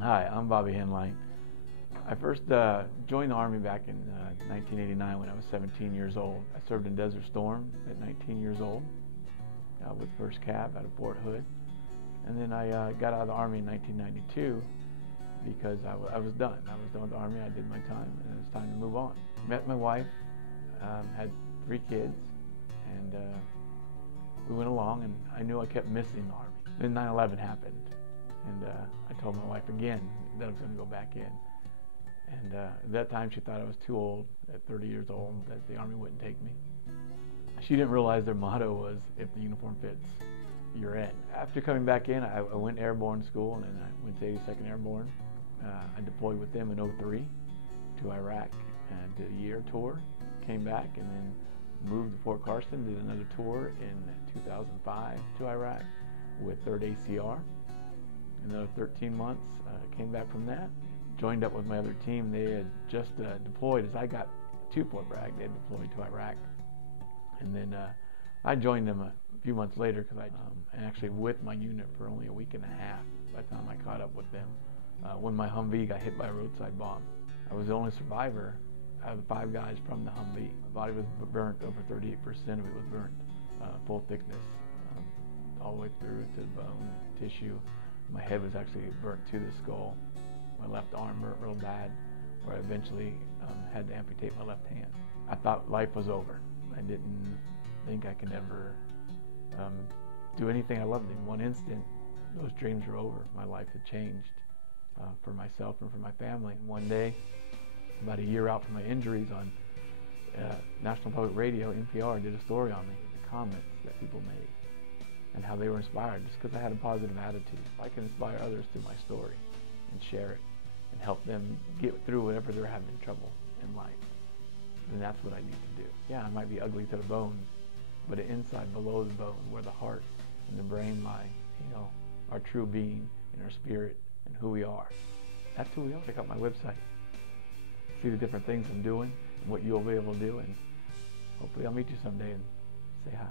Hi, I'm Bobby Henline. I first joined the Army back in 1989 when I was 17 years old. I served in Desert Storm at 19 years old with 1st Cav out of Fort Hood. And then I got out of the Army in 1992 because I was done. I was done with the Army, I did my time, and it was time to move on. Met my wife, had 3 kids, and we went along, and I knew I kept missing the Army. Then 9/11 happened, and I told my wife again that I was going to go back in. And at that time she thought I was too old, at 30 years old, that the Army wouldn't take me. She didn't realize their motto was, if the uniform fits, you're in. After coming back in, I went to Airborne school, and then I went to 82nd Airborne. I deployed with them in '03 to Iraq and did a year tour, came back, and then moved to Fort Carson, did another tour in 2005 to Iraq with 3rd ACR. Another 13 months, came back from that, joined up with my other team. They had just deployed as I got to Fort Bragg. They had deployed to Iraq. And then I joined them a few months later because and actually with my unit for only a week and a half by the time I caught up with them when my Humvee got hit by a roadside bomb. I was the only survivor out of the 5 guys from the Humvee. My body was burnt, over 38% of it was burnt, full thickness, all the way through to the bone, tissue. My head was actually burnt to the skull. My left arm hurt real bad, where I eventually had to amputate my left hand. I thought life was over. I didn't think I could ever do anything I loved. In one instant, those dreams were over. My life had changed for myself and for my family. And one day, about a year out from my injuries, on National Public Radio, NPR, did a story on me, the comments that people made, and how they were inspired just because I had a positive attitude. If I can inspire others through my story and share it and help them get through whatever they're having trouble in life, then that's what I need to do. Yeah, I might be ugly to the bone, but inside, below the bone, where the heart and the brain lie, our true being and our spirit and who we are. That's who we are. Check out my website. See the different things I'm doing and what you'll be able to do, and hopefully I'll meet you someday and say hi.